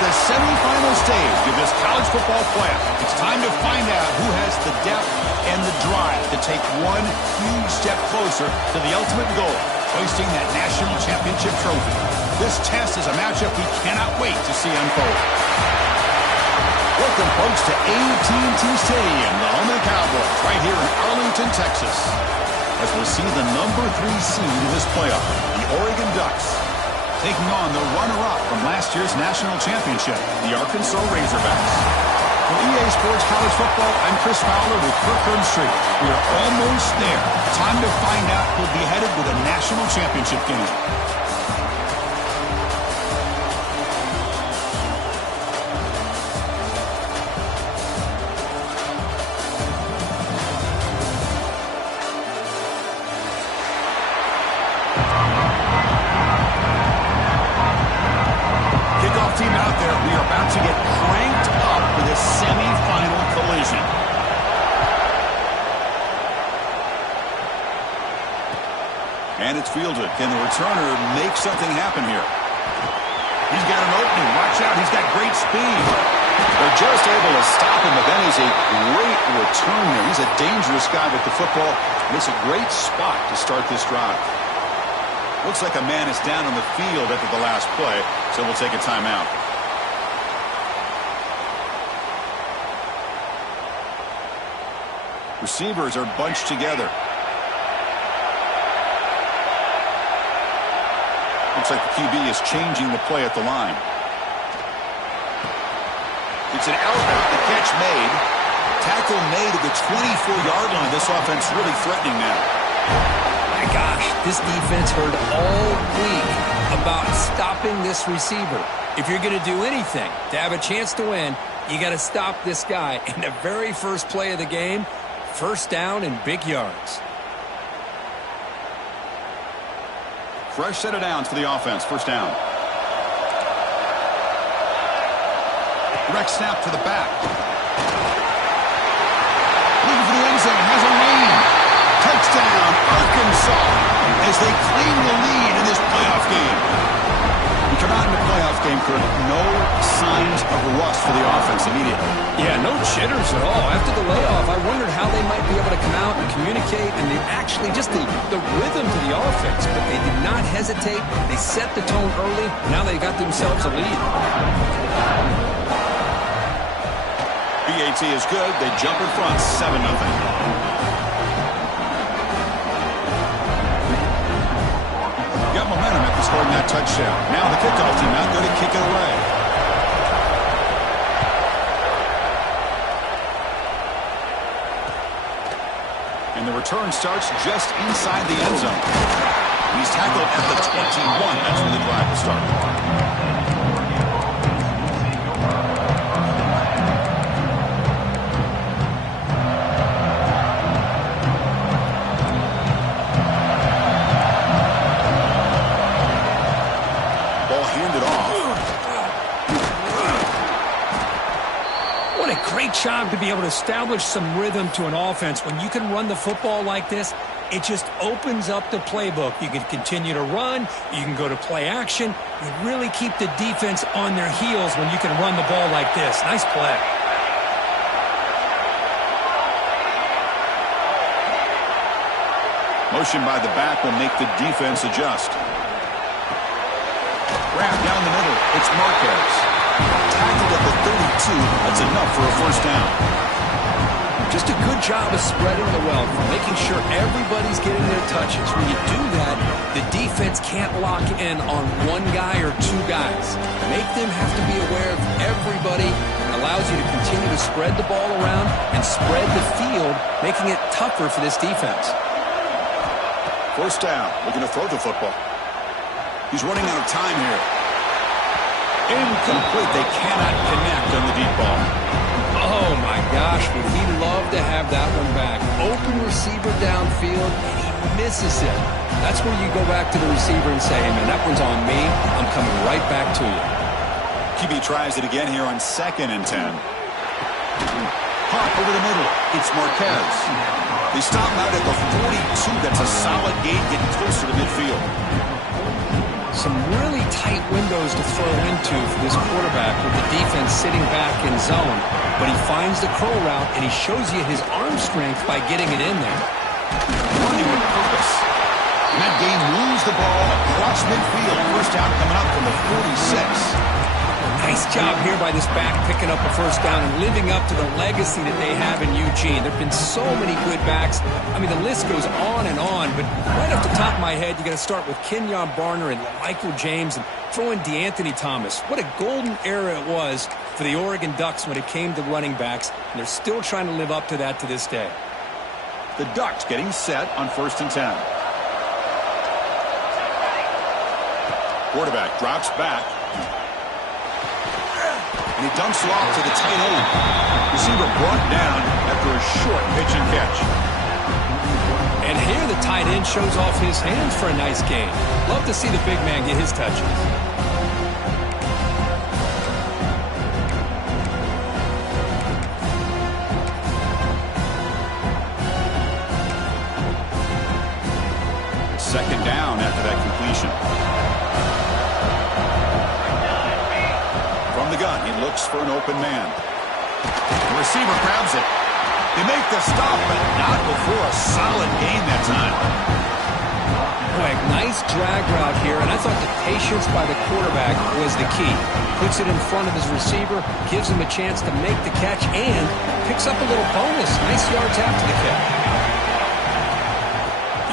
the semifinal stage of this college football playoff. It's time to find out who has the depth and the drive to take one huge step closer to the ultimate goal, hoisting that national championship trophy. This test is a matchup we cannot wait to see unfold. Welcome, folks, to AT&T Stadium, the home of the Cowboys, right here in Arlington, Texas, as we'll see the number 3 seed in this playoff, the Oregon Ducks, taking on the runner-up from last year's national championship, the Arkansas Razorbacks. For EA Sports College Football, I'm Chris Fowler with Kirk Herbstreit. We are almost there. Time to find out who'll be headed to the national championship game. Team out there, we are about to get cranked up for this semifinal collision. And it's fielded. Can the returner make something happen here? He's got an opening. Watch out. He's got great speed. They're just able to stop him, but then he's a great returner. He's a dangerous guy with the football, and it's a great spot to start this drive. Looks like a man is down on the field after the last play, so we'll take a timeout. Receivers are bunched together. Looks like the QB is changing the play at the line. It's an out route. The catch made. Tackle made at the 24-yard line. This offense really threatening now. My gosh, this defense heard all week about stopping this receiver. If you're going to do anything to have a chance to win, you got to stop this guy. And the very first play of the game, first down and big yards. Fresh set of downs for the offense. First down. Direct snap to the back. Looking for the end zone. Has a lane. Touchdown, Arkansas, as they claim the lead in this playoff game. We come out in the playoff game, Kurt, no signs of rust for the offense immediately. Yeah, no jitters at all. After the layoff, I wondered how they might be able to come out and communicate, and they actually just the rhythm to the offense, but they did not hesitate. They set the tone early. Now they got themselves a lead. BAT is good. They jump in front, 7-0. Got momentum after scoring that touchdown. Now the kickoff team out there to kick it away. And the return starts just inside the end zone. He's tackled at the 21. That's where the drive will start. Great job to be able to establish some rhythm to an offense. When you can run the football like this, it just opens up the playbook. You can continue to run. You can go to play action. You really keep the defense on their heels when you can run the ball like this. Nice play. Motion by the back will make the defense adjust. Wrap down the middle. It's Marquez. Tackled at the 32. That's enough for a first down. Just a good job of spreading the wealth, making sure everybody's getting their touches. When you do that, the defense can't lock in on one guy or two guys. Make them have to be aware of everybody. It allows you to continue to spread the ball around and spread the field, making it tougher for this defense. First down. Looking to throw the football. He's running out of time here. Incomplete. They cannot connect on the deep ball. Oh, my gosh, would he love to have that one back. Open receiver downfield, and he misses it. That's where you go back to the receiver and say, hey, man, that one's on me. I'm coming right back to you. QB tries it again here on 2nd and 10. Hop over the middle. It's Marquez. They stop him out at the 42. That's a solid gain, getting closer to midfield. some really tight windows to throw into for this quarterback with the defense sitting back in zone. But he finds the curl route, and he shows you his arm strength by getting it in there. Running with purpose. And that game moves the ball across midfield. First down coming up from the 46. Nice job here by this back picking up a first down and living up to the legacy that they have in Eugene. There have been so many good backs. I mean, the list goes on and on, but right off the top of my head, you got to start with Kenyon Barner and Michael James and throw in DeAnthony Thomas. What a golden era it was for the Oregon Ducks when it came to running backs, and they're still trying to live up to that to this day. The Ducks getting set on 1st and 10. Quarterback drops back. And he dumps it off to the tight end. Receiver brought down after a short pitch and catch. And here the tight end shows off his hands for a nice gain. Love to see the big man get his touches. Second down after that completion. From the gun, he looks for an open man. The receiver grabs it. They make the stop, but not before a solid gain that time. Right, nice drag route here, and I thought the patience by the quarterback was the key. Puts it in front of his receiver, gives him a chance to make the catch, and picks up a little bonus. Nice yards after the catch.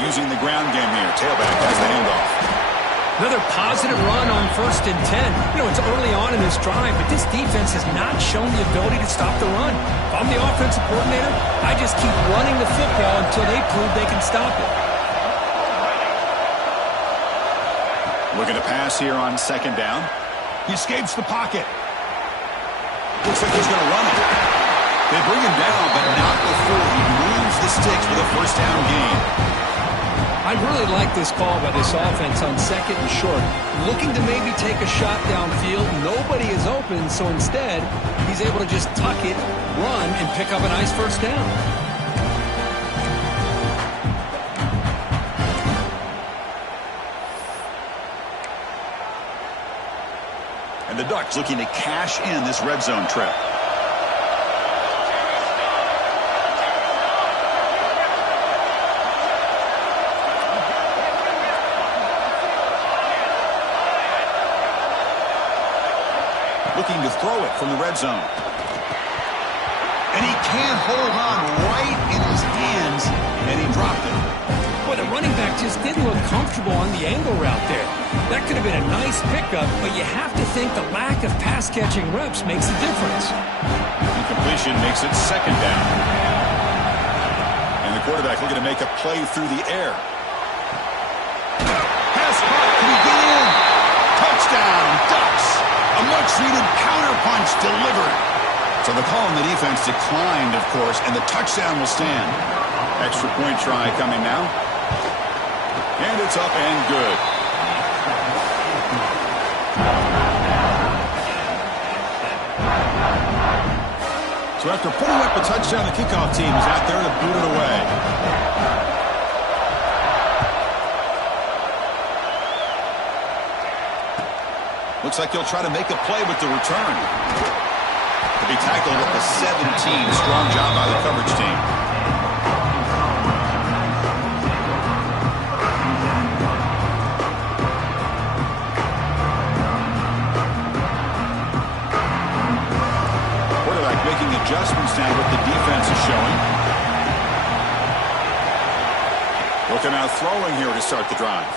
Using the ground game here. Tailback has the handoff. Another positive run on 1st and 10. You know, it's early on in this drive, but this defense has not shown the ability to stop the run. If I'm the offensive coordinator, I just keep running the football until they prove they can stop it. Looking to pass here on 2nd down. He escapes the pocket. Looks like he's going to run it. They bring him down, but not before he moves the sticks with a 1st down gain. I really like this call by this offense on 2nd and short. Looking to maybe take a shot downfield. Nobody is open, so instead, he's able to just tuck it, run, and pick up a nice 1st down. And the Ducks looking to cash in this red zone trip. Looking to throw it from the red zone. And he can't hold on right in his hands, and he dropped it. Boy, the running back just didn't look comfortable on the angle route there. That could have been a nice pickup, but you have to think the lack of pass-catching reps makes a difference. Incompletion makes it 2nd down. And the quarterback looking to make a play through the air. Pass caught. Can he get in? Touchdown, Ducks. A much-needed counter-punch delivered. So the call on the defense declined, of course, and the touchdown will stand. Extra point try coming now. And it's up and good. So after putting up a touchdown, the kickoff team is out there to boot it away. Looks like he'll try to make a play with the return. To be tackled at the 17. Strong job by the coverage team. Quarterback making adjustments now what the defense is showing. Looking out throwing here to start the drive.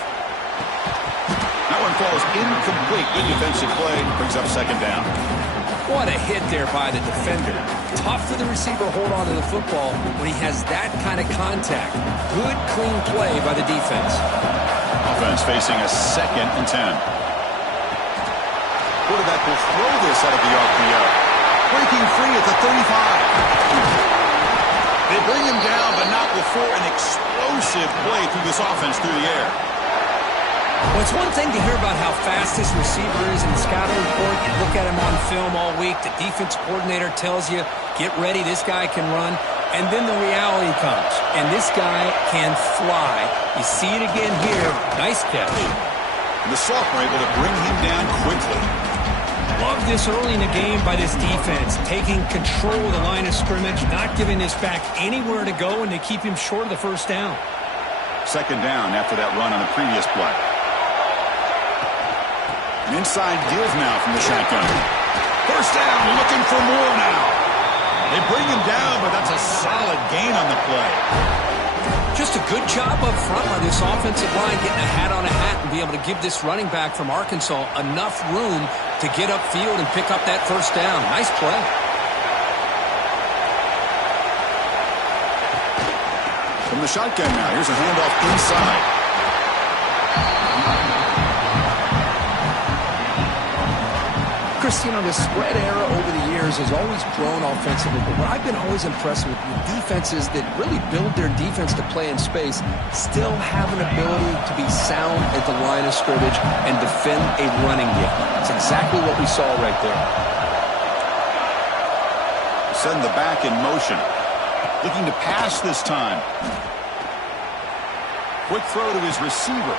That one falls incomplete. Good defensive play. Brings up 2nd down. What a hit there by the defender. Tough for the receiver to hold on to the football when he has that kind of contact. Good, clean play by the defense. Offense facing a 2nd and 10. Quarterback will throw this out of the RPO. Breaking free at the 35. They bring him down, but not before an explosive play through this offense through the air. Well, it's one thing to hear about how fast this receiver is in the scouting report. You look at him on film all week. The defense coordinator tells you, get ready, this guy can run. And then the reality comes, and this guy can fly. You see it again here. Nice catch. And the sophomore able to bring him down quickly. Love this early in the game by this defense, taking control of the line of scrimmage, not giving this back anywhere to go, and they keep him short of the first down. Second down after that run on the previous play. An inside deals now from the shotgun. First down, looking for more now. They bring him down, but that's a solid gain on the play. Just a good job up front by this offensive line, getting a hat on a hat and be able to give this running back from Arkansas enough room to get upfield and pick up that first down. Nice play. From the shotgun now, here's a handoff inside. Chris, you know, the spread era over the years has always grown offensively, but what I've been always impressed with defenses that really build their defense to play in space still have an ability to be sound at the line of scrimmage and defend a running game. That's exactly what we saw right there. Send the back in motion. Looking to pass this time. Quick throw to his receiver.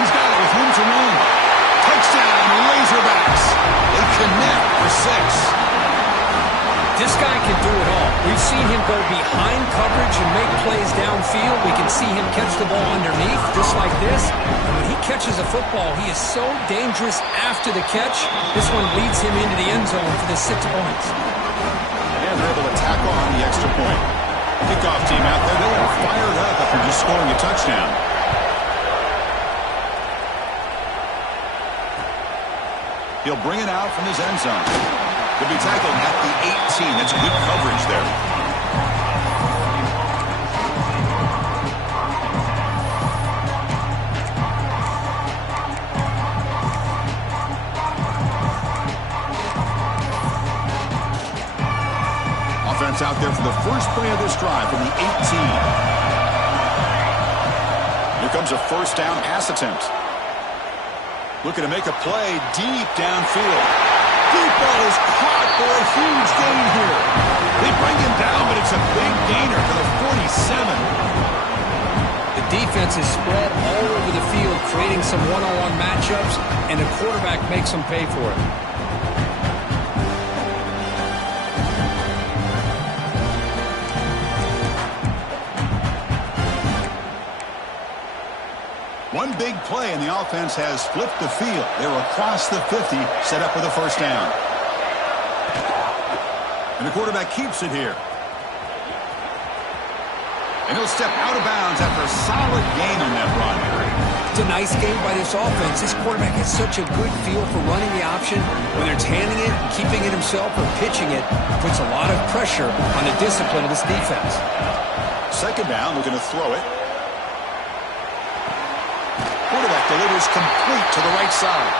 He's got it with room to run. Touchdown, Razorbacks. They connect for 6. This guy can do it all. We've seen him go behind coverage and make plays downfield. We can see him catch the ball underneath, just like this. And when he catches a football, he is so dangerous after the catch. This one leads him into the end zone for the 6 points. And they're able to tackle on the extra point. Kickoff team out there, they are fired up after just scoring a touchdown. He'll bring it out from his end zone. He'll be tackled at the 18. That's good coverage there. Offense out there for the first play of this drive from the 18. Here comes a first down pass attempt. Looking to make a play deep downfield. Deep ball is caught for a huge gain here. They bring him down, but it's a big gainer for the 47. The defense is spread all over the field, creating some one-on-one matchups, and the quarterback makes them pay for it. One big play, and the offense has flipped the field. They're across the 50, set up for the first down. And the quarterback keeps it here. And he'll step out of bounds after a solid gain on that run. It's a nice game by this offense. This quarterback has such a good feel for running the option. Whether it's handing it, keeping it himself, or pitching it, puts a lot of pressure on the discipline of this defense. Second down, looking to throw it. Quarterback delivers complete to the right side.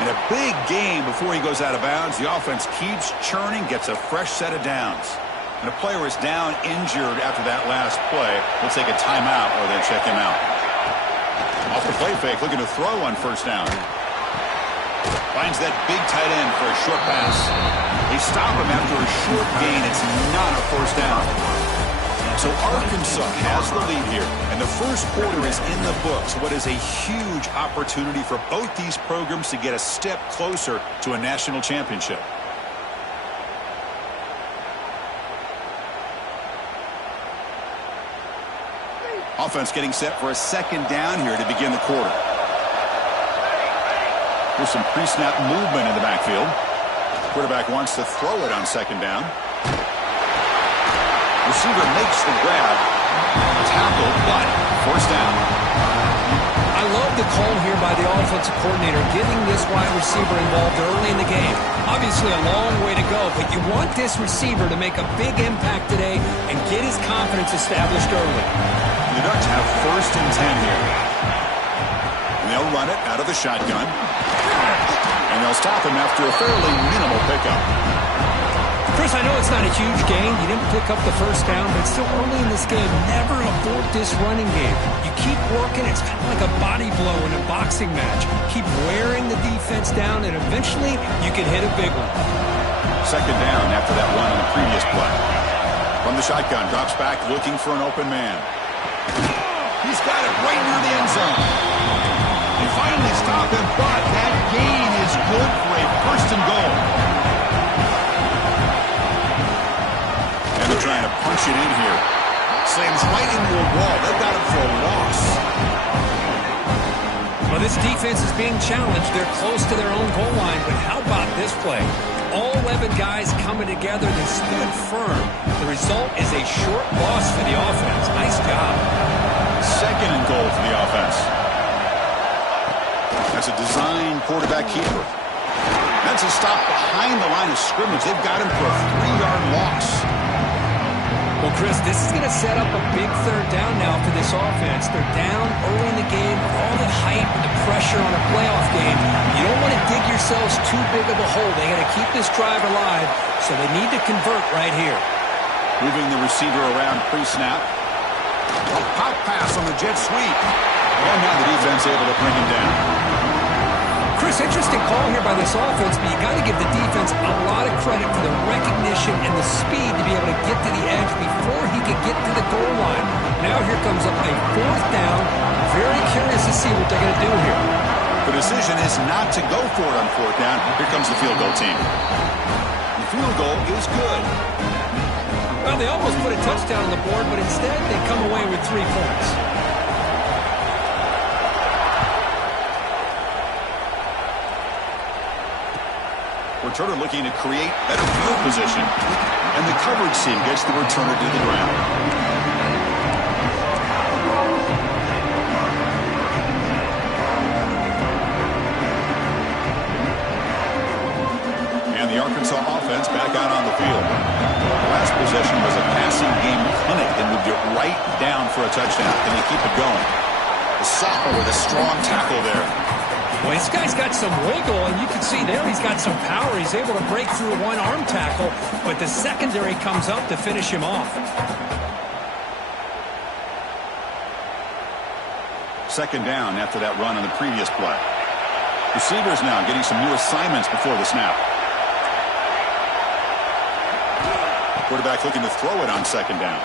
And a big gain before he goes out of bounds. The offense keeps churning, gets a fresh set of downs. And a player is down injured after that last play. We'll take a timeout or they check him out. Off the play fake, looking to throw on first down. Finds that big tight end for a short pass. They stop him after a short gain. It's not a first down. So Arkansas has the lead here, and the first quarter is in the books. What is a huge opportunity for both these programs to get a step closer to a national championship. Offense getting set for a second down here to begin the quarter. There's some pre-snap movement in the backfield. Quarterback wants to throw it on second down. Receiver makes the grab. Tackle, but first down. I love the call here by the offensive coordinator, getting this wide receiver involved early in the game. Obviously a long way to go, but you want this receiver to make a big impact today and get his confidence established early. The Ducks have first and 10 here. And they'll run it out of the shotgun. And they'll stop him after a fairly minimal pickup. Chris, I know it's not a huge gain. You didn't pick up the first down, but it's still early in this game. Never abort this running game. You keep working. It's kind of like a body blow in a boxing match. Keep wearing the defense down, and eventually you can hit a big one. Second down after that run on the previous play. From the shotgun, drops back looking for an open man. He's got it right near the end zone. They finally stop him, but that gain is good for a first and goal. And they're trying to punch it in here. Slams right into a wall. They've got him for a loss. Well, this defense is being challenged. They're close to their own goal line, but how about this play? All 11 guys coming together. They stood firm. The result is a short loss for the offense. Nice job. Second and goal for the offense. That's a design quarterback keeper. That's a stop behind the line of scrimmage. They've got him for a 3-yard loss. Well, Chris, this is going to set up a big third down now for this offense. They're down early in the game. All the hype and the pressure on a playoff game. You don't want to dig yourselves too big of a hole. They got to keep this drive alive, so they need to convert right here. Moving the receiver around pre-snap. A pop pass on the jet sweep. And now the defense able to bring him down. Chris, interesting call here by this offense, but you got to give the defense a lot of credit for the recognition and the speed to be able to get to the edge before he could get to the goal line. Now here comes up a fourth down. Very curious to see what they're going to do here. The decision is not to go for it on fourth down. Here comes the field goal team. The field goal is good. Well, they almost put a touchdown on the board, but instead they come away with 3 points. Returner looking to create better field position. And the coverage team gets the returner to the ground. And the Arkansas offense back out on the field. The last possession was a passing game clinic and moved it right down for a touchdown. Can they keep it going? Sopper with a strong tackle there. Well, this guy's got some wiggle, and you can see there he's got some power. He's able to break through one arm tackle, but the secondary comes up to finish him off. Second down after that run on the previous play. Receivers now getting some new assignments before the snap. Quarterback looking to throw it on second down.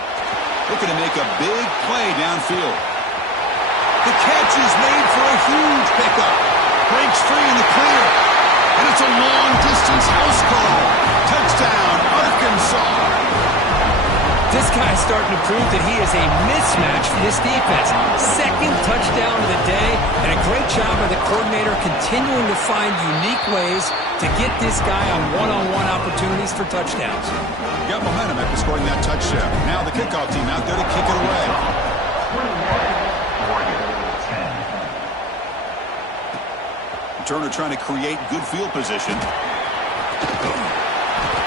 Looking to make a big play downfield. The catch is made for a huge pickup. Breaks free in the clear. And it's a long-distance house call. Touchdown, Arkansas. This guy's starting to prove that he is a mismatch for this defense. Second touchdown of the day, and a great job by the coordinator continuing to find unique ways to get this guy on one-on-one opportunities for touchdowns. Got momentum after scoring that touchdown. Now the kickoff team out there to kick it away. Turner trying to create good field position.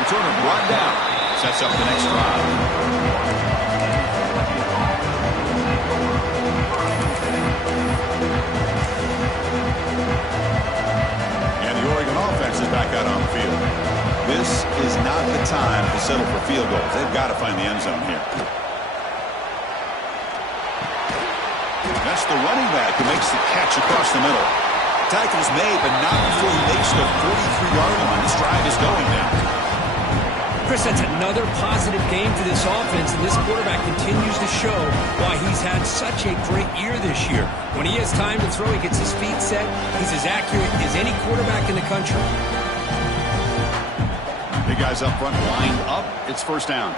Turner brought down. Sets up the next drive. And the Oregon offense is back out on the field. This is not the time to settle for field goals. They've got to find the end zone here. That's the running back who makes the catch across the middle. Tackle's made, but not before he makes the 43-yard line. This drive is going now. Chris, that's another positive game for this offense, and this quarterback continues to show why he's had such a great year this year. When he has time to throw, he gets his feet set. He's as accurate as any quarterback in the country. Big guys up front lined up. It's first down.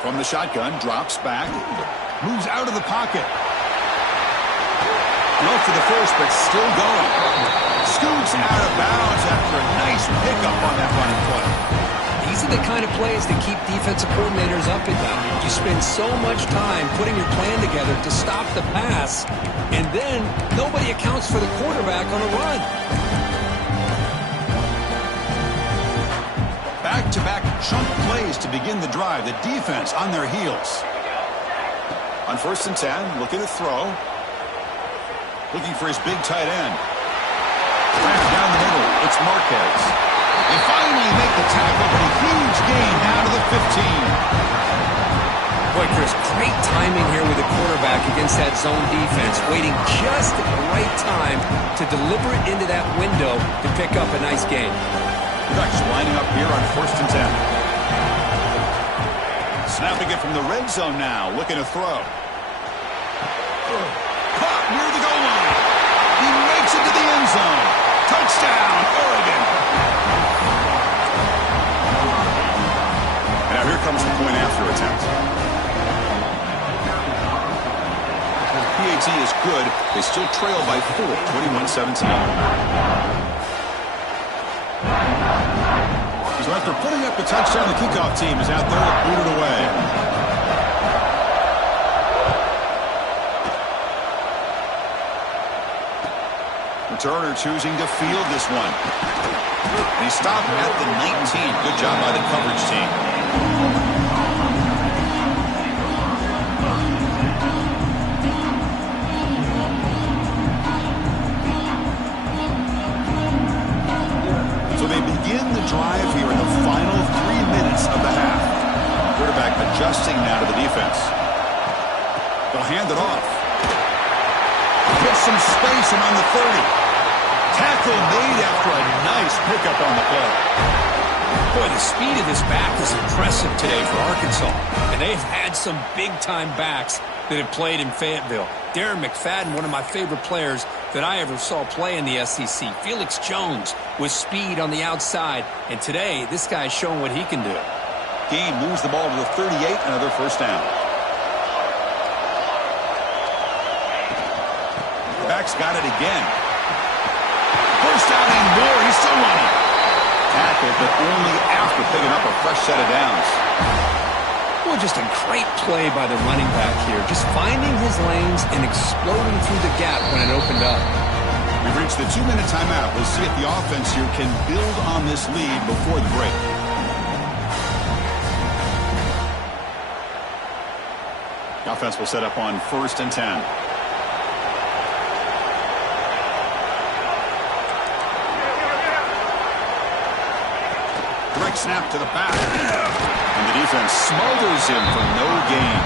From the shotgun, drops back, moves out of the pocket. No for the first, but still going. Scoots out of bounds after a nice pickup on that running play. These are the kind of plays that keep defensive coordinators up and down. You spend so much time putting your plan together to stop the pass, and then nobody accounts for the quarterback on a run. Back-to-back chunk plays to begin the drive. The defense on their heels. On 1st and 10, looking to throw. Looking for his big tight end. Down the middle, it's Marquez. They finally make the tackle, but a huge gain down to the 15. Boy, Chris, great timing here with the quarterback against that zone defense, waiting just at the right time to deliver it into that window to pick up a nice gain. Ducks lining up here on 1st and 10. Snapping it from the red zone now, looking to throw. near the goal line. He makes it to the end zone. Touchdown, Oregon. And now here comes the point after attempt. The PAT is good. They still trail by 4, 21-17. So after putting up the touchdown, the kickoff team is out there to boot it away. Returner choosing to field this one. And he stopped at the 19. Good job by the coverage team. So they begin the drive here in the final 3 minutes of the half. Quarterback adjusting now to the defense. They'll hand it off. Gets some space around the 30. Tackle made after a nice pickup on the play. Boy, the speed of this back is impressive today for Arkansas. And they've had some big-time backs that have played in Fayetteville. Darren McFadden, one of my favorite players that I ever saw play in the SEC. Felix Jones with speed on the outside. And today, this guy's showing what he can do. Game moves the ball to the 38, another first down. Back's got it again. First down and more. He's still running. Tackled, but only after picking up a fresh set of downs. Well, just a great play by the running back here. Just finding his lanes and exploding through the gap when it opened up. We've reached the 2-minute timeout. We'll see if the offense here can build on this lead before the break. The offense will set up on 1st and 10. Direct snap to the back. And the defense smothers him for no gain.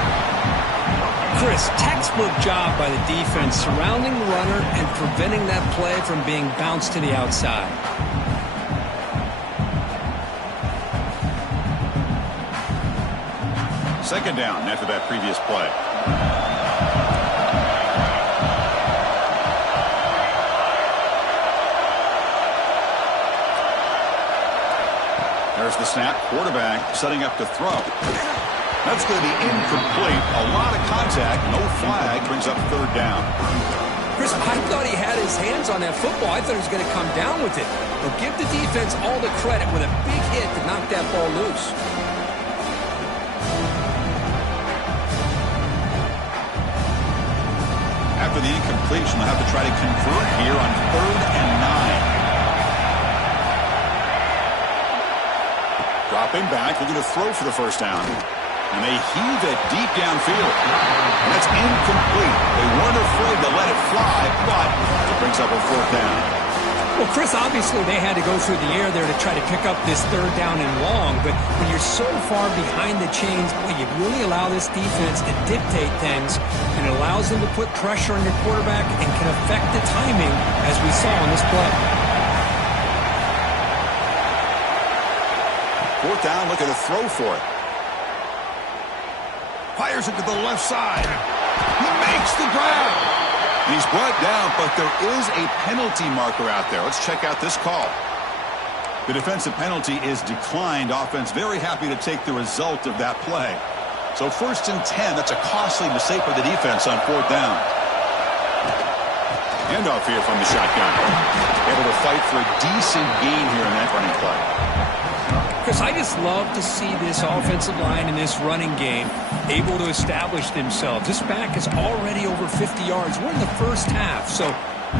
Chris, textbook job by the defense surrounding the runner and preventing that play from being bounced to the outside. Second down after that previous play. There's the snap. Quarterback setting up to throw. That's going to be incomplete. A lot of contact. No flag. Brings up 3rd down. Chris, I thought he had his hands on that football. I thought he was going to come down with it. But give the defense all the credit with a big hit to knock that ball loose. After the incompletion, they'll have to try to convert here on 3rd and 9. Dropping back, looking to throw for the first down. And they heave it deep downfield. And that's incomplete. They weren't afraid to let it fly, but it brings up a 4th down. Well, Chris, obviously they had to go through the air there to try to pick up this 3rd down and long, but when you're so far behind the chains, boy, you really allow this defense to dictate things, and it allows them to put pressure on your quarterback and can affect the timing, as we saw on this play. 4th down, looking to throw for it. Fires it to the left side. He makes the grab. And he's brought down, but there is a penalty marker out there. Let's check out this call. The defensive penalty is declined. Offense very happy to take the result of that play. So 1st and 10, that's a costly mistake for the defense on 4th down. Handoff here from the shotgun. Able to fight for a decent gain here in that running play. Chris, I just love to see this offensive line in this running game able to establish themselves. This back is already over 50 yards. We're in the first half, so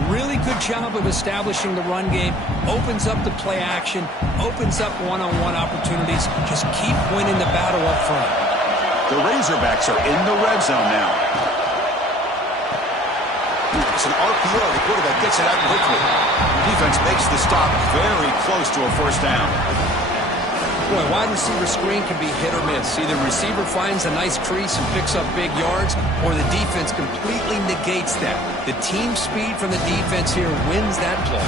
really good job of establishing the run game. Opens up the play action, opens up one-on-one opportunities. Just keep winning the battle up front. The Razorbacks are in the red zone now. It's an RPO. The quarterback gets it out quickly. Defense makes the stop very close to a 1st down. Boy, wide receiver screen can be hit or miss. Either receiver finds a nice crease and picks up big yards, or the defense completely negates that. The team speed from the defense here wins that play.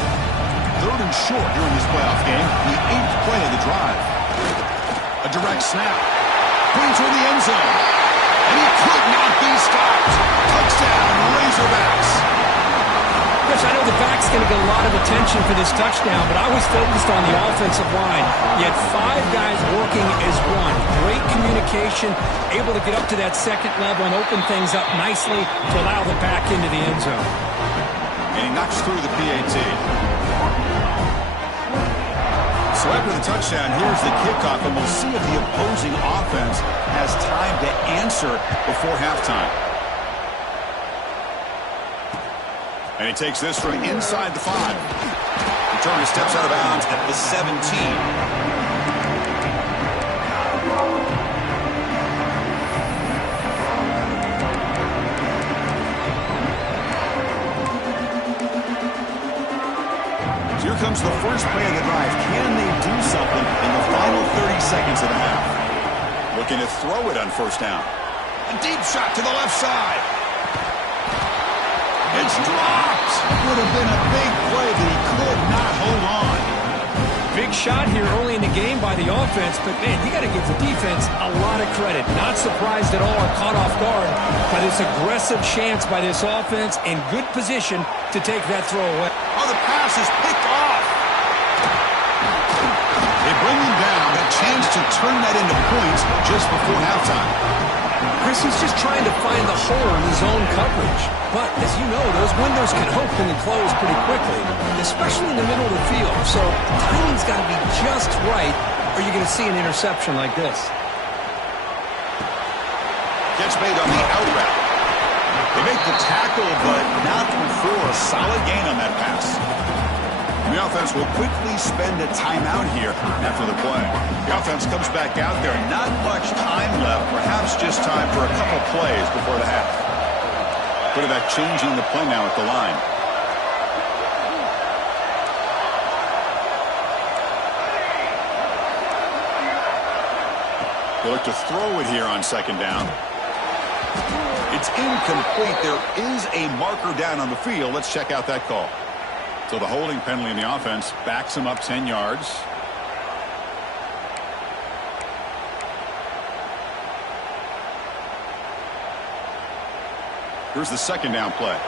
3rd and short here in this playoff game. The 8th play of the drive. A direct snap. Going toward the end zone. And he could not be stopped. Touchdown, Razorbacks. Chris, I know the back's going to get a lot of attention for this touchdown, but I was focused on the offensive line. You had 5 guys working as one. Great communication, able to get up to that second level and open things up nicely to allow the back into the end zone. And he knocks through the PAT. So after the touchdown, here's the kickoff, and we'll see if the opposing offense has time to answer before halftime. And he takes this from inside the 5. Returner steps out of bounds at the 17. Here comes the first play of the drive. Can they do something in the final 30 seconds of the half? Looking to throw it on first down. A deep shot to the left side. It's dropped. Would have been a big play, but he could not hold on. Big shot here early in the game by the offense, but man, you got to give the defense a lot of credit. Not surprised at all or caught off guard by this aggressive chance by this offense in good position to take that throw away. Oh, the pass is picked off. They bring him down, a chance to turn that into points just before halftime. Chris, he's just trying to find the hole in his own coverage. But, as you know, those windows can open and close pretty quickly, especially in the middle of the field. So, timing's got to be just right, or you're going to see an interception like this. Gets made on the out route. They make the tackle, but not before a solid gain on that pass. The offense will quickly spend a timeout here after the play. The offense comes back out there. Not much time left, perhaps just time for a couple plays before the half. Quarterback changing the play now at the line. They look to throw it here on second down. It's incomplete. There is a marker down on the field. Let's check out that call. So the holding penalty in the offense backs him up 10 yards. Here's the second down play. A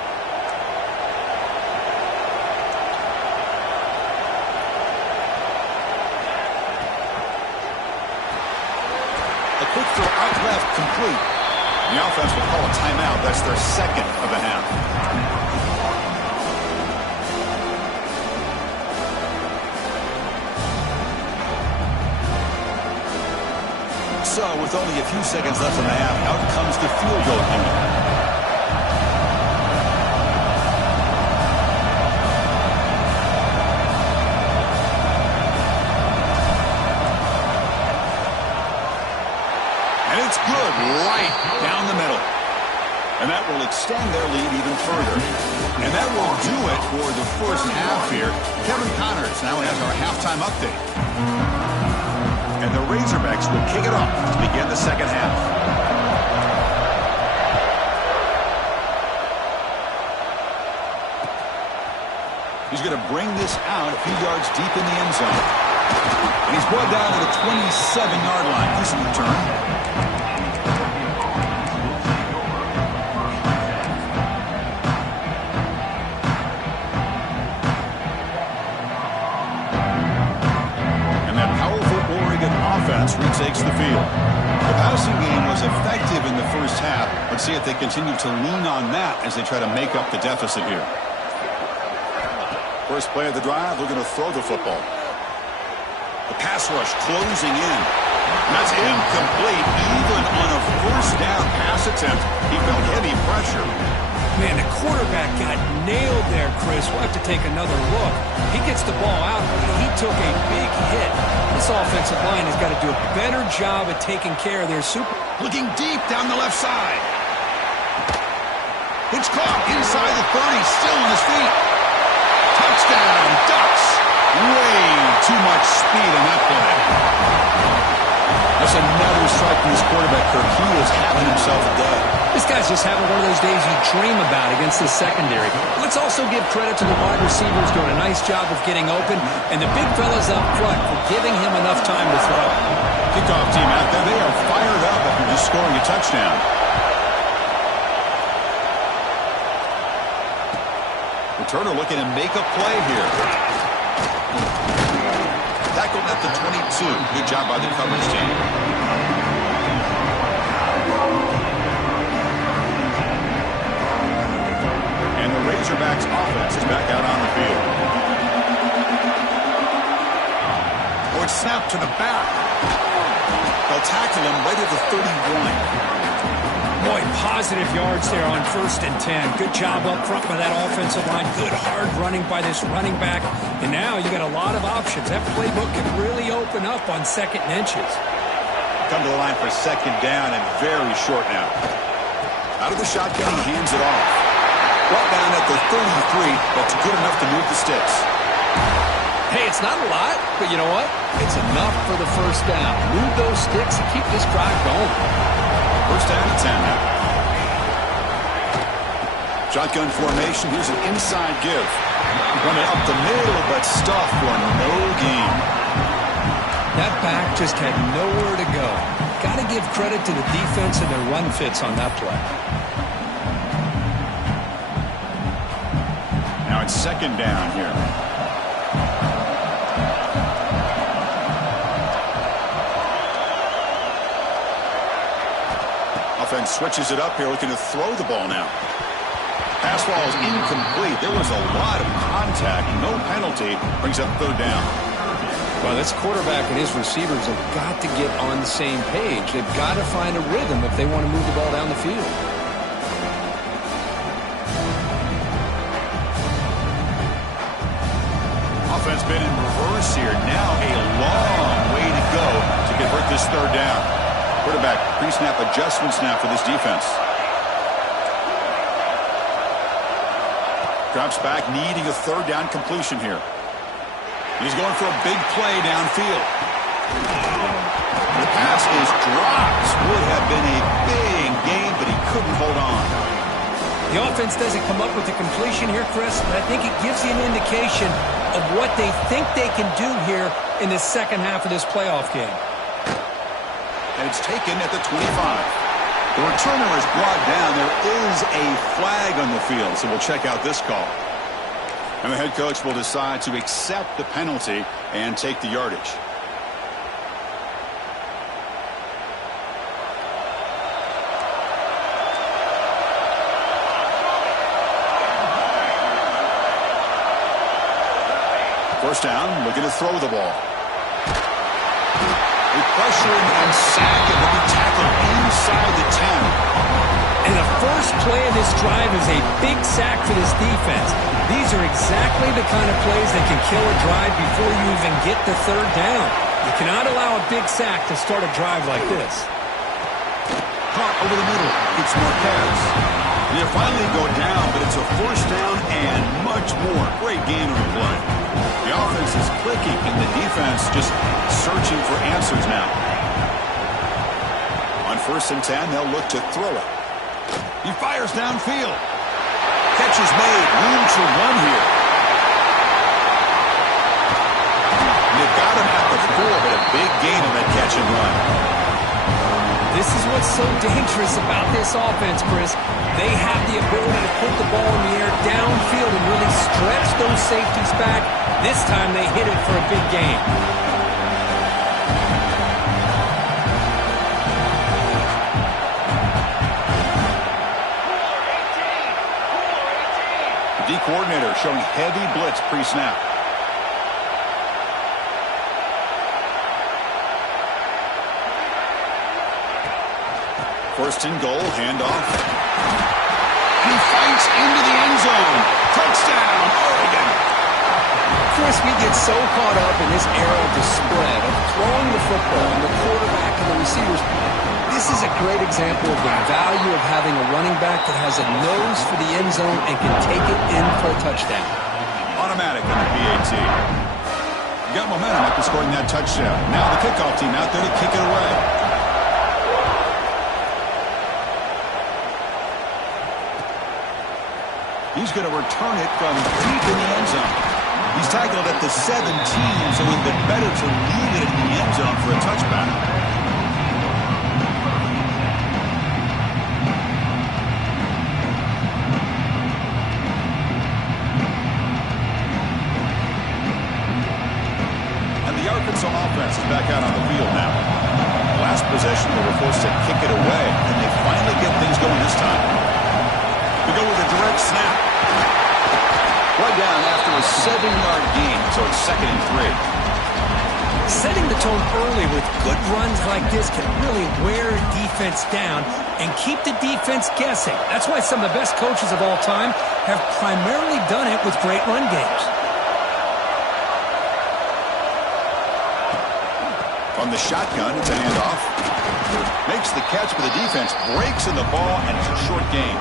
quick throw out left, complete. The offense will call a timeout. That's their second of the half. So, with only a few seconds left in the half, out comes the field goal unit. And it's good, right down the middle. And that will extend their lead even further. And that will do it for the first half here. Kevin Connors now has our halftime update. And the Razorbacks will kick it off to begin the second half. He's going to bring this out a few yards deep in the end zone. And he's brought down to the 27-yard line. Decent return. Retakes the field. The passing game was effective in the first half. Let's see if they continue to lean on that as they try to make up the deficit here. First play of the drive, they're going to throw the football. The pass rush closing in. That's incomplete. Even on a first down pass attempt, he felt heavy pressure. Man, the quarterback got nailed there, Chris. We'll have to take another look. He gets the ball out, but he took a big hit. This offensive line has got to do a better job at taking care of their super. Looking deep down the left side. It's caught inside the 30, still on his feet. Touchdown, Ducks. Way too much speed on that play. That's another strike from this quarterback, Kirk. He is having himself a day. This guy's just having one of those days you dream about against the secondary. Let's also give credit to the wide receivers doing a nice job of getting open, and the big fellas up front for giving him enough time to throw. Kickoff team out there, they are fired up after just scoring a touchdown. The returner looking to make a play here. Tackled at the 22. Good job by the coverage team. And the Razorbacks offense is back out on the field. Oh, it's snapped to the back. They'll tackle him right at the 31. Boy, positive yards there on 1st and 10. Good job up front by that offensive line. Good hard running by this running back. And now you got a lot of options. That playbook can really open up on 2nd and inches. Come to the line for 2nd down and very short now. Out of the shotgun, he hands it off. Brought down at the 33. That's good enough to move the sticks. Hey, it's not a lot, but you know what? It's enough for the 1st down. Move those sticks and keep this drive going. 1st down and 10 now. Shotgun formation. Here's an inside give. Running up the middle, but stuffed for no gain. That back just had nowhere to go. Got to give credit to the defense and their run fits on that play. Now it's 2nd down here. Offense switches it up here, looking to throw the ball now. Pass ball is incomplete. There was a lot of contact. No penalty. Brings up 3rd down. Well, this quarterback and his receivers have got to get on the same page. They've got to find a rhythm if they want to move the ball down the field. Offense been in reverse here. Now a long way to go to convert this 3rd down. Quarterback pre-snap adjustments now for this defense. Drops back, needing a 3rd down completion here. He's going for a big play downfield. The pass is dropped. Would have been a big gain, but he couldn't hold on. The offense doesn't come up with the completion here, Chris, but I think it gives you an indication of what they think they can do here in the 2nd half of this playoff game. And it's taken at the 25. The returner is brought down. There is a flag on the field, so we'll check out this call. And the head coach will decide to accept the penalty and take the yardage. First down, looking to throw the ball. They pressure him and sack him. He'll be tackled inside the 10. And the first play of this drive is a big sack for this defense. These are exactly the kind of plays that can kill a drive before you even get the 3rd down. You cannot allow a big sack to start a drive like this. Caught over the middle. It's Marquez. And they finally go down, but it's a 1st down and much more. Great game on the play. The offense is clicking, and the defense just searching for answers now. On 1st and 10, they'll look to throw it. He fires downfield. Catch is made. Room to run here. They've got him at the 4, but a big gain on that catch and run. This is what's so dangerous about this offense, Chris. They have the ability to put the ball in the air downfield and really stretch those safeties back. This time they hit it for a big gain. The D coordinator showing heavy blitz pre-snap. First and goal, handoff. And he fights into the end zone. Touchdown, Oregon. Chris, we get so caught up in this era of the spread, of throwing the football, and the quarterback and the receivers. This is a great example of the value of having a running back that has a nose for the end zone and can take it in for a touchdown. Automatic on the PAT. You got momentum after scoring that touchdown. Now the kickoff team out there to kick it away. He's going to return it from deep in the end zone. He's tackled at the 17, so it would have been better to leave it in the end zone for a touchback. possession, they were forced to kick it away, and they finally get things going this time. We go with a direct snap. Right down after a 7-yard gain, so it's 2nd and 3. Setting the tone early with good runs like this can really wear a defense down and keep the defense guessing. That's why some of the best coaches of all time have primarily done it with great run games. From the shotgun, it's a handoff. Makes the catch, but the defense breaks in the ball, and it's a short gain.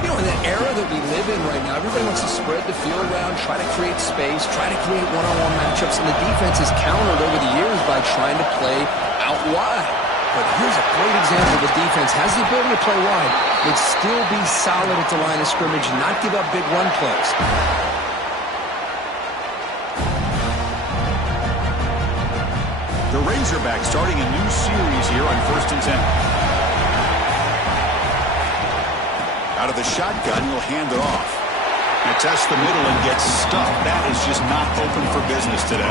You know, in the era that we live in right now, everybody wants to spread the field around, try to create space, try to create one-on-one matchups, and the defense has countered over the years by trying to play out wide. But here's a great example. The defense has the ability to play wide, but still be solid at the line of scrimmage and not give up big run plays. The Razorbacks starting a new series here on 1st and 10. Out of the shotgun, he'll hand it off. And tests the middle and gets stuffed. That is just not open for business today.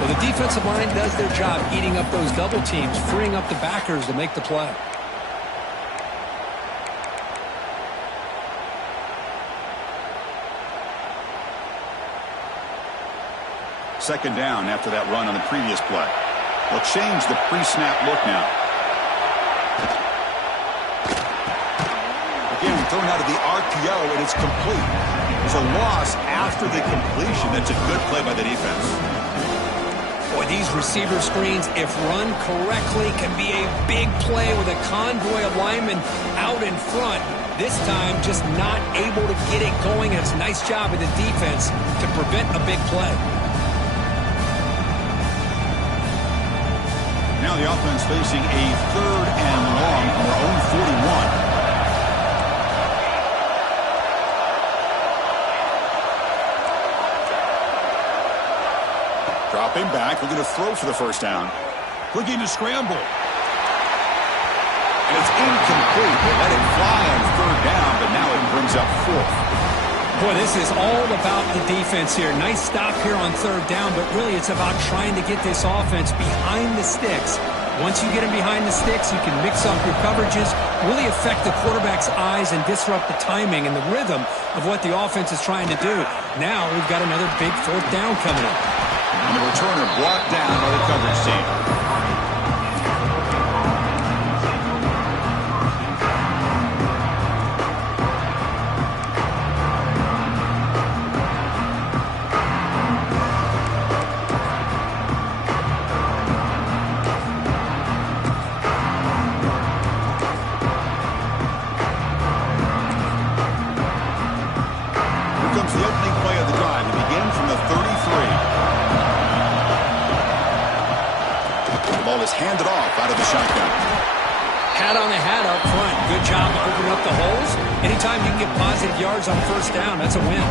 Well, the defensive line does their job eating up those double teams, freeing up the backers to make the play. Second down after that run on the previous play. They'll change the pre-snap look now. Again, thrown out of the RPO, and it's complete. It's a loss after the completion. That's a good play by the defense. Boy, these receiver screens, if run correctly, can be a big play with a convoy of linemen out in front. This time, just not able to get it going, and it's a nice job of the defense to prevent a big play. Now the offense facing a 3rd and long from their own 41. Dropping back, looking to throw for the first down. Looking to scramble. And it's incomplete. They let it fly on 3rd down, but now it brings up 4th. Boy, this is all about the defense here. Nice stop here on 3rd down, but really it's about trying to get this offense behind the sticks. Once you get them behind the sticks, you can mix up your coverages, really affect the quarterback's eyes and disrupt the timing and the rhythm of what the offense is trying to do. Now we've got another big 4th down coming up. And the returner brought down by the coverage team. Here comes the opening play of the drive. It begins from the 33. Ball is handed off out of the shotgun. Hat on the hat up front. Good job to open up the holes. Anytime you can get positive yards on 1st down, that's a win.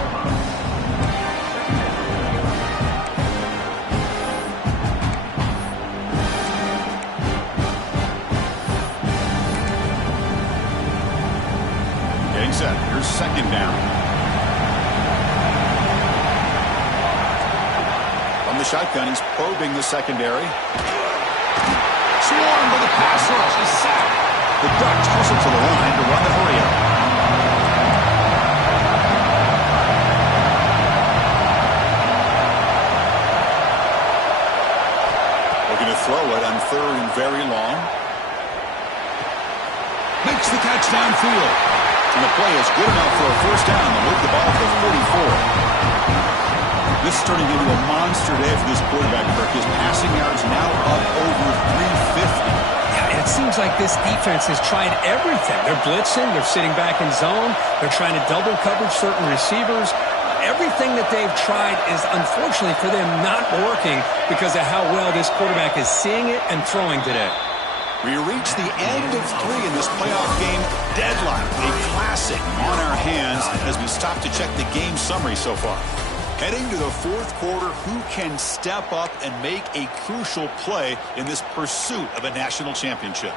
Getting set. Here's 2nd down. From the shotgun, he's probing the secondary. Swarmed by the pass rush. He's sacked. The Ducks hustle to the line to run the hurry-up. Looking to throw it on 3rd and very long. Makes the catch downfield. And the play is good enough for a first down. They'll move the ball to the 44. This is turning into a monster day for this quarterback, Kirk. His passing yards now up over 350. Yeah, it seems like this defense has tried everything. They're blitzing, they're sitting back in zone, they're trying to double coverage certain receivers. Everything that they've tried is, unfortunately for them, not working because of how well this quarterback is seeing it and throwing today. We reach the end of 3 in this playoff game. Deadline, a classic on our hands as we stop to check the game summary so far. Heading to the 4th quarter, who can step up and make a crucial play in this pursuit of a national championship?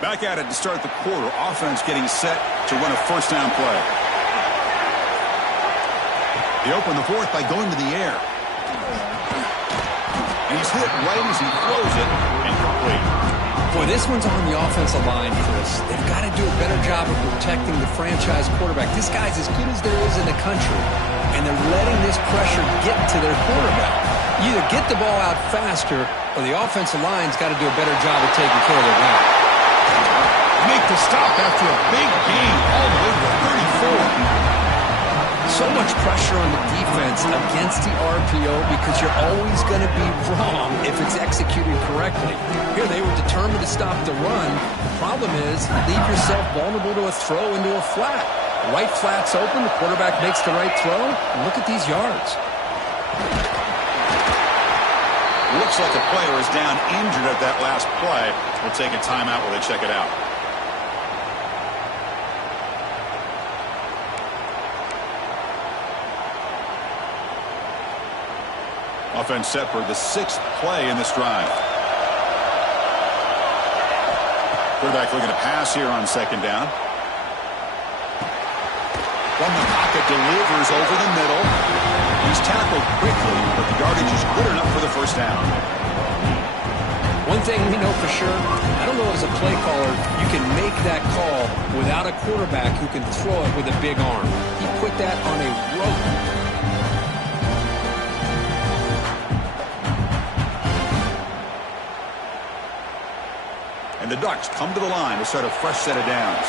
Back at it to start the quarter. Offense getting set to run a first down play. They open the fourth by going to the air. And he's hit right as he throws it, incomplete. Boy, this one's on the offensive line, Chris. They've got to do a better job of protecting the franchise quarterback. This guy's as good as there is in the country, and they're letting this pressure get to their quarterback. You either get the ball out faster, or the offensive line's got to do a better job of taking care of their guy. Make the stop after a big gain all the way to 34. So much pressure on the defense against the RPO because you're always going to be wrong if it's executed correctly. Here they were determined to stop the run. The problem is you leave yourself vulnerable to a throw into a flat. Right flat's open, the quarterback makes the right throw. Look at these yards. Looks like a player is down injured at that last play. We'll take a timeout while they check it out. Offense set for the 6th play in this drive. Quarterback looking to pass here on 2nd down. From the pocket, delivers over the middle. He's tackled quickly, but the yardage is good enough for the 1st down. One thing we know for sure, I don't know as a play caller, you can make that call without a quarterback who can throw it with a big arm. He put that on a rope. And the Ducks come to the line to start a fresh set of downs.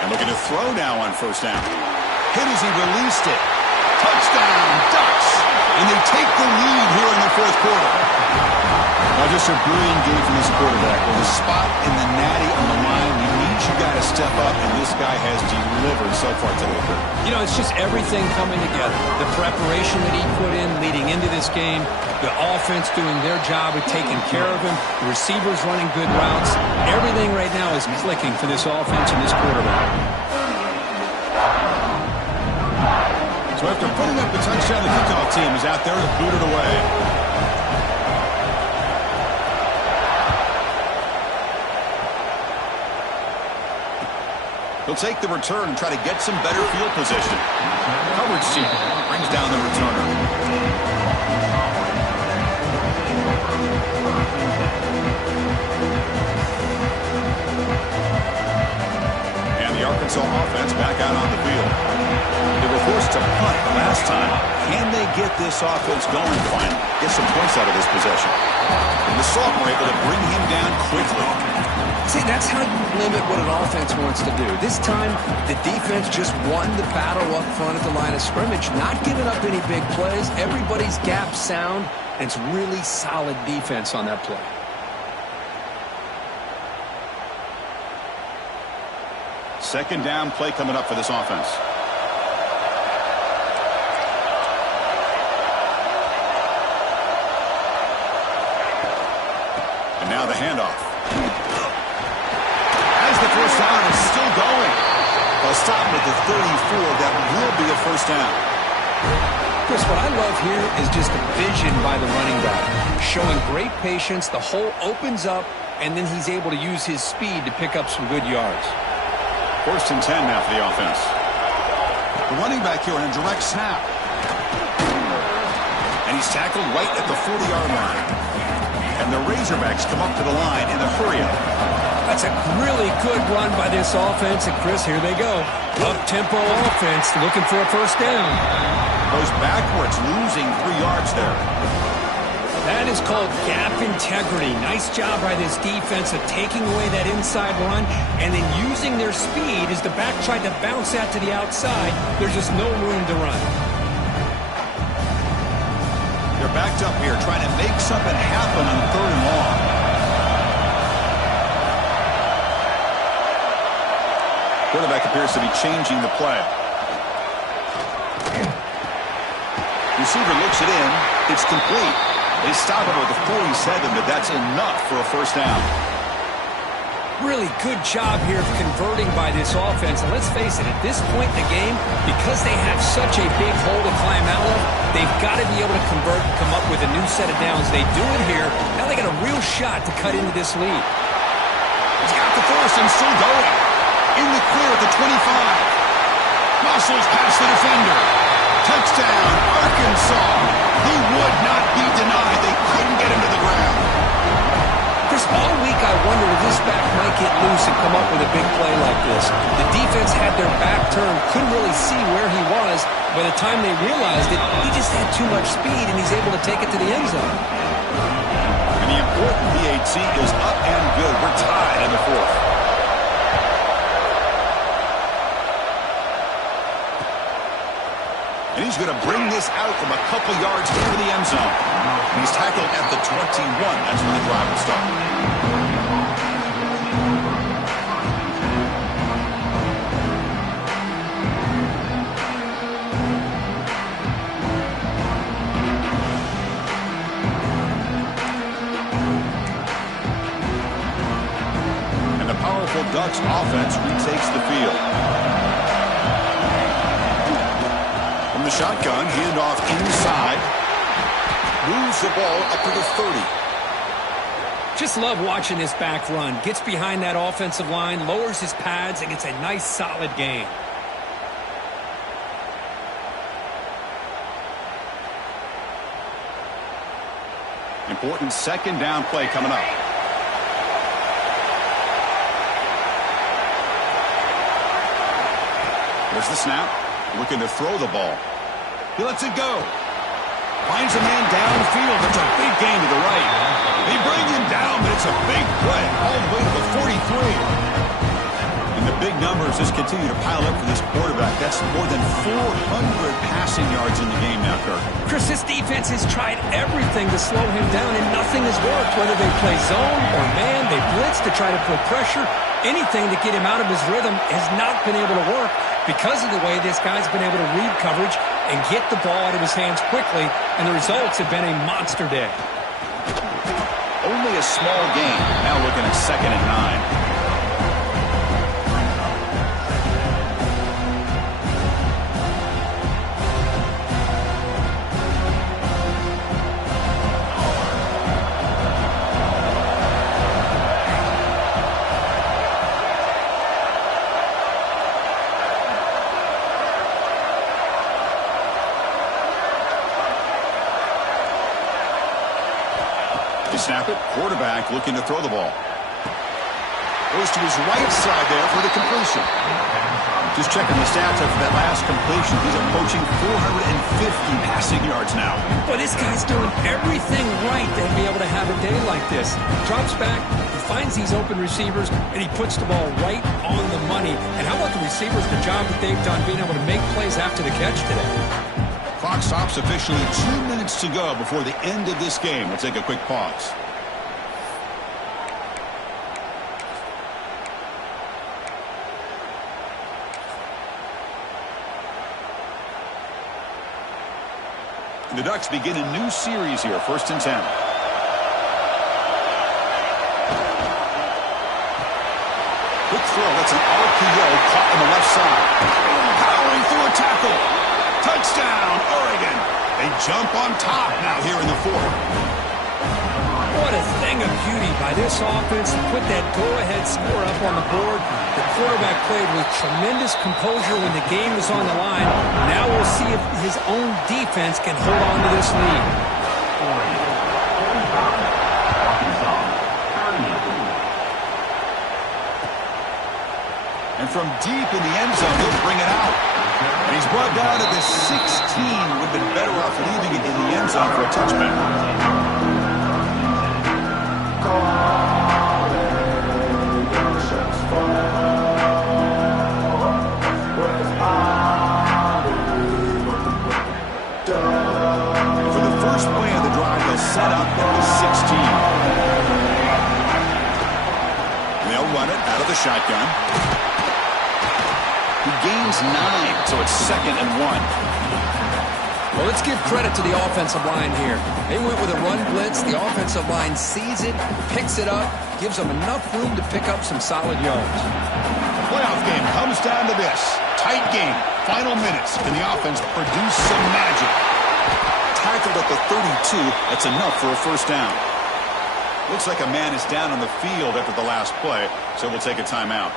And looking to throw now on 1st down. Hit as he released it. Touchdown, Ducks! And they take the lead here in the 4th quarter. Now just a brilliant game from this quarterback. With a spot in the natty on the line, you need your guy to step up, and this guy has delivered so far today. You know, it's just everything coming together. The preparation that he put in leading into this game, the offense doing their job of taking care of him, the receivers running good routes. Everything right now is clicking for this offense and this quarterback. So after putting up the touchdown, the kickoff team is out there to boot it away. He'll take the return and try to get some better field position. Coverage team brings down the returner. And the Arkansas offense back out on the field. They were forced to punt last time. Can they get this offense going finally? Get some points out of this possession. And the Salt were able to bring him down quickly. See, that's how you limit what an offense wants to do. This time, the defense just won the battle up front at the line of scrimmage, not giving up any big plays. Everybody's gap sound, and it's really solid defense on that play. Second down play coming up for this offense. And now the handoff. The 1st down is still going. They'll stop at the 34. That will be a 1st down. Chris, what I love here is just the vision by the running back. Showing great patience. The hole opens up, and then he's able to use his speed to pick up some good yards. 1st and 10 now for the offense. The running back here on a direct snap. And he's tackled right at the 40-yard line. And the Razorbacks come up to the line in the hurry-up. That's a really good run by this offense. And, Chris, here they go. Up-tempo offense looking for a 1st down. Goes backwards, losing 3 yards there. That is called gap integrity. Nice job by this defense of taking away that inside run and then using their speed as the back tried to bounce out to the outside. There's just no room to run. They're backed up here trying to make something happen on 3rd and long. Quarterback appears to be changing the play. Receiver looks it in. It's complete. They stop it with the 47, but that's enough for a 1st down. Really good job here of converting by this offense. And let's face it, at this point in the game, because they have such a big hole to climb out of, they've got to be able to convert and come up with a new set of downs. They do it here. Now they got a real shot to cut into this lead. He's got the first and still going. In the clear at the 25. Muscles past the defender. Touchdown, Arkansas. He would not be denied. They couldn't get him to the ground. Chris, all week I wondered if this back might get loose and come up with a big play like this. The defense had their back turned, couldn't really see where he was. By the time they realized it, he just had too much speed, and he's able to take it to the end zone. And the important PAT is up and good. We're tied in the fourth. And he's going to bring this out from a couple yards into the end zone. He's tackled at the 21. That's where the drive will start. And the powerful Ducks offense retakes the field. From the shotgun, handoff inside. Moves the ball up to the 30. Just love watching this back run. Gets behind that offensive line, lowers his pads, and gets a nice, solid gain. Important second down play coming up. There's the snap. Looking to throw the ball. He lets it go. Finds a man downfield. It's a big gain to the right. They bring him down, but it's a big play. All the way to the 43. And the big numbers just continue to pile up for this quarterback. That's more than 400 passing yards in the game now, Kirk. Chris, this defense has tried everything to slow him down, and nothing has worked. Whether they play zone or man, they blitz to try to put pressure. Anything to get him out of his rhythm has not been able to work because of the way this guy's been able to read coverage and get the ball out of his hands quickly, and the results have been a monster day. Only a small gain. Now looking at 2nd and 9. Snap it. Quarterback looking to throw the ball. Goes to his right side there for the completion. Just checking the stats after that last completion. He's approaching 450 passing yards now. Boy, this guy's doing everything right to be able to have a day like this. Drops back, he finds these open receivers, and he puts the ball right on the money. And how about the receivers, the job that they've done being able to make plays after the catch today? Clock stops officially. 2 minutes to go before the end of this game. We'll take a quick pause. The Ducks begin a new series here. 1st and 10. Quick throw. That's an RPO caught on the left side. Powering through a tackle. Touchdown, Oregon. They jump on top now here in the 4th. What a thing of beauty by this offense to put that go-ahead score up on the board. The quarterback played with tremendous composure when the game was on the line. Now we'll see if his own defense can hold on to this lead. And from deep in the end zone, he'll bring it out. And he's brought down at the 16. Would have been better off leaving it in the end zone for a touchback. For the first play of the drive, they'll set up at the 16. And they'll run it out of the shotgun. He gains 9, so it's 2nd and 1. Well, let's give credit to the offensive line here. They went with a run blitz. The offensive line sees it, picks it up, gives them enough room to pick up some solid yards. The playoff game comes down to this. Tight game. Final minutes. Can the offense produce some magic? Tackled at the 32. That's enough for a first down. Looks like a man is down on the field after the last play, so we'll take a timeout.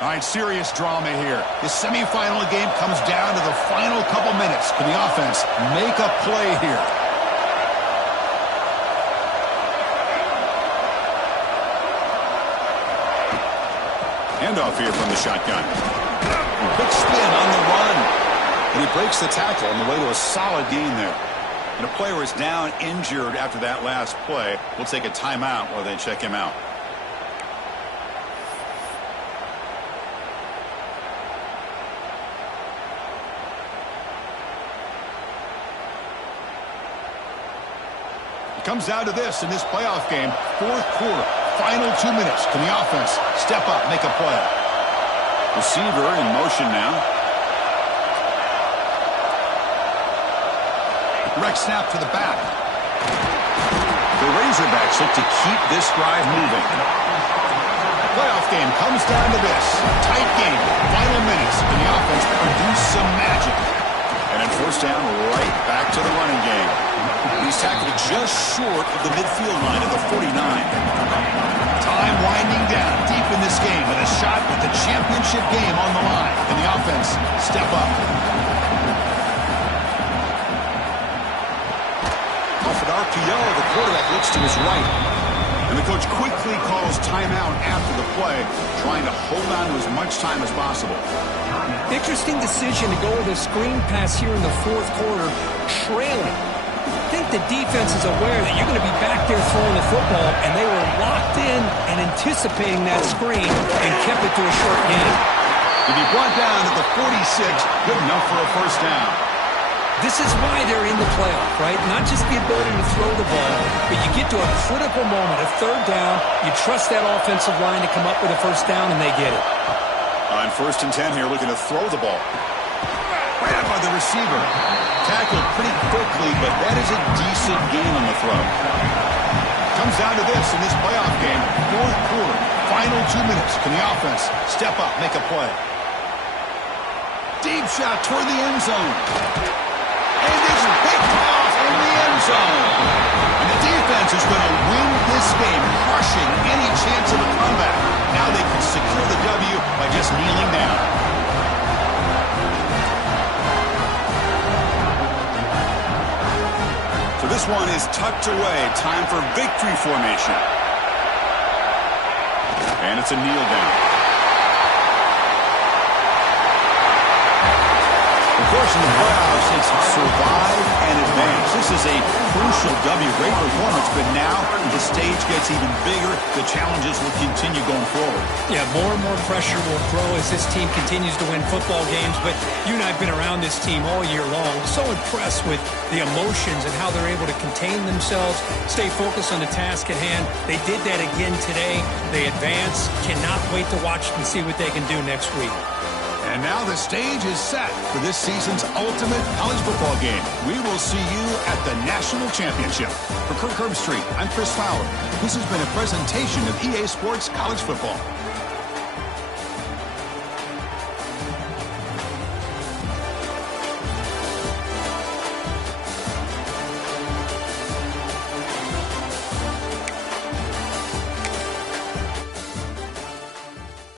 All right, serious drama here. The semifinal game comes down to the final couple minutes. Can the offense make a play here? Handoff here from the shotgun. Quick spin on the run. And he breaks the tackle on the way to a solid gain there. And a player is down injured after that last play. We'll take a timeout while they check him out. It comes down to this in this playoff game. Fourth quarter, final 2 minutes. Can the offense step up, make a play? Receiver in motion now. Direct snap to the back. The Razorbacks look to keep this drive moving. Playoff game comes down to this. Tight game, final minutes. Can the offense produce some magic? And then first down, right back to the running game. He's tackled just short of the midfield line of the 49. Time winding down deep in this game with a shot at the championship game on the line. Can the offense step up? Off an RPO, the quarterback looks to his right. And the coach quickly calls timeout after the play, trying to hold on to as much time as possible. Interesting decision to go with a screen pass here in the fourth quarter, trailing. I think the defense is aware that you're going to be back there throwing the football, and they were locked in and anticipating that screen and kept it to a short gain. To be brought down at the 46, good enough for a first down. This is why they're in the playoff, right? Not just the ability to throw the ball, but you get to a critical moment, a third down, you trust that offensive line to come up with a first down, and they get it. On 1st and 10 here, looking to throw the ball. Grabbed by the receiver. Tackled pretty quickly, but that is a decent gain on the throw. Comes down to this in this playoff game. Fourth quarter, final 2 minutes. Can the offense step up, make a play? Deep shot toward the end zone. And it's picked off in the end zone. And the defense is going to win this game, crushing any chance of a comeback. Now they can secure the W by just kneeling down. So this one is tucked away. Time for victory formation. And it's a kneel down. Of course, in the playoffs, it's survive and advance. This is a crucial W. Great performance, but now the stage gets even bigger. The challenges will continue going forward. Yeah, more and more pressure will grow as this team continues to win football games. But you and I have been around this team all year long. So impressed with the emotions and how they're able to contain themselves, stay focused on the task at hand. They did that again today. They advance. Cannot wait to watch and see what they can do next week. And now the stage is set for this season's ultimate college football game. We will see you at the National Championship. For Kirk Herbstreit, I'm Chris Fowler. This has been a presentation of EA Sports College Football.